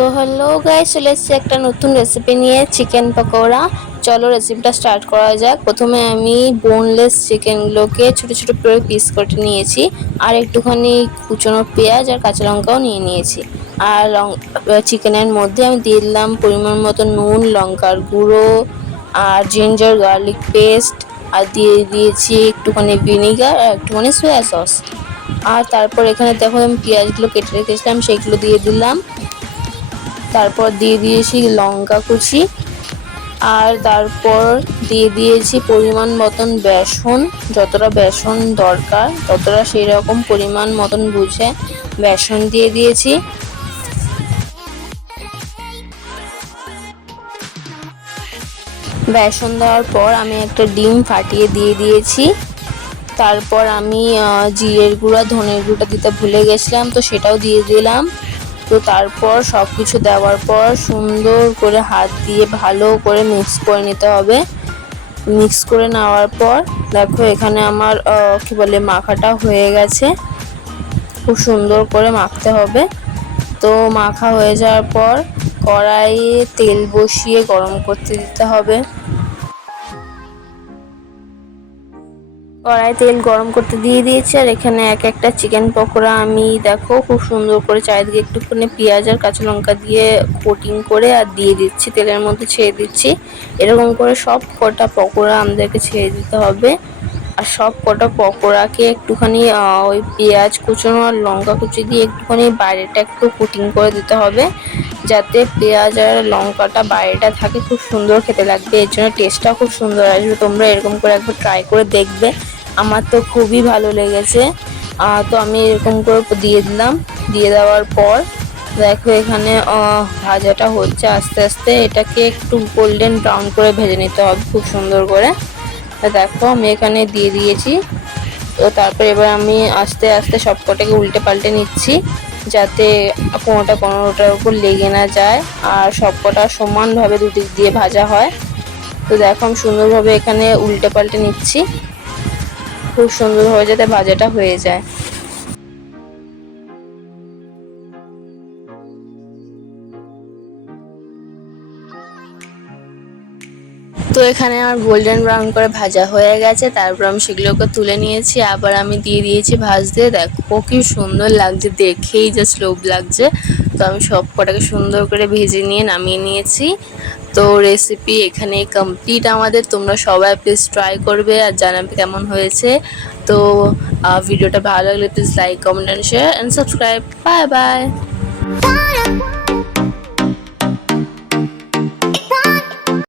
So hello guys, চলে এসেছি একটা নতুন রেসিপি নিয়ে, চিকেন পকোড়া। চলো রেসিপিটা স্টার্ট করা যাক। প্রথমে আমি বোনলেস চিকেনগুলোকে ছোট ছোট করে পিস করে নিয়েছি, আর একটুখানি কুচনো পেঁয়াজ আর কাঁচা লঙ্কাও নিয়ে নিয়েছি। আর চিকেনের মধ্যে আমি দিয়ে দিলাম পরিমাণ মতো নুন, লঙ্কার গুঁড়ো আর জিঞ্জার গার্লিক পেস্ট, আর দিয়ে দিয়েছি একটুখানি ভিনিগার আর একটুখানি সয়া সস। আর তারপর এখানে দেখো আমি পেঁয়াজগুলো কেটে রেখেছিলাম, সেগুলো দিয়ে দিলাম। তারপর দিয়ে দিয়েছি লঙ্কা কুচি, আর তারপর দিয়ে দিয়েছি পরিমাণ মতন বেসন। যতটা বেসন দরকার ততটা সেই রকম পরিমাণ মতন বুঝে বেসন দিয়ে দিয়েছি। বেসন দেওয়ার পর আমি একটা ডিম ফাটিয়ে দিয়ে দিয়েছি। তারপর আমি জিরের গুঁড়া, ধনের গুঁড়া দিতে ভুলে গেছিলাম, তো সেটাও দিয়ে দিলাম। তো তারপর সব কিছু দেওয়ার পর সুন্দর করে হাত দিয়ে ভালো করে মিক্স করে নিতে হবে। মিক্স করে নেওয়ার পর দেখো এখানে আমার কি বলে মাখাটা হয়ে গেছে। খুব সুন্দর করে মাখতে হবে। তো মাখা হয়ে যাওয়ার পর কড়াইয়ে তেল বসিয়ে গরম করতে দিতে হবে। কড়াই তেল গরম করতে দিয়ে দিয়েছি, আর এখানে এক একটা চিকেন পকোড়া আমি দেখো খুব সুন্দর করে চারিদিকে একটুখানি পেঁয়াজ আর কাঁচা লঙ্কা দিয়ে কোটিং করে আর দিয়ে দিচ্ছি, তেলের মধ্যে ছেড়ে দিচ্ছি। এরকম করে সব কটা পকোড়া আমাদেরকে ছেড়ে দিতে হবে। আর সব কটা পকোড়াকে একটুখানি ওই পেঁয়াজ কুচনো আর লঙ্কা কুচি দিয়ে একটুখানি বাইরেটা একটু কোটিং করে দিতে হবে, যাতে পেঁয়াজ আর লঙ্কাটা বাইরেটা থাকে। খুব সুন্দর খেতে লাগবে, এর জন্য টেস্টটা খুব সুন্দর আসবে। তোমরা এরকম করে একবার ট্রাই করে দেখবে। আমার তো খুবই ভালো লেগেছে। তো আমি এরকম করে দিয়ে দিলাম। দিয়ে দেওয়ার পর দেখো এখানে ভাজাটা হচ্ছে আস্তে আস্তে। এটাকে একটু গোল্ডেন ব্রাউন করে ভেজে নিতে হবে খুব সুন্দর করে। দেখো আমি এখানে দিয়ে দিয়েছি। তো তারপর এবার আমি আস্তে আস্তে সবকটাকে উল্টে পাল্টে নিচ্ছি, যাতে কোনোটার উপর লেগে না যায়, আর সবকটা সমানভাবে দুদিক দিয়ে ভাজা হয়। তো দেখো আমি সুন্দরভাবে এখানে উল্টে পাল্টে নিচ্ছি, খুব সুন্দরভাবে যাতে ভাজাটা হয়ে যায়। তো এখানে আমার গোল্ডেন ব্রাউন করে ভাজা হয়ে গেছে। তারপর আমি সেগুলোকে তুলে নিয়েছি, আবার আমি দিয়ে দিয়েছি ভাজতে। দেখো কি সুন্দর লাগছে, দেখেই জাস্ট লোভ লাগছে। তো আমি সব কটাকে সুন্দর করে ভেজে নিয়ে নামিয়ে নিয়েছি। তো রেসিপি এখানে কমপ্লিট আমাদের। তোমরা সবাই প্লিজ ট্রাই করবে আর জানাবে কেমন হয়েছে। তো ভিডিওটা ভালো লাগলে please like, comment and share and subscribe. Bye bye.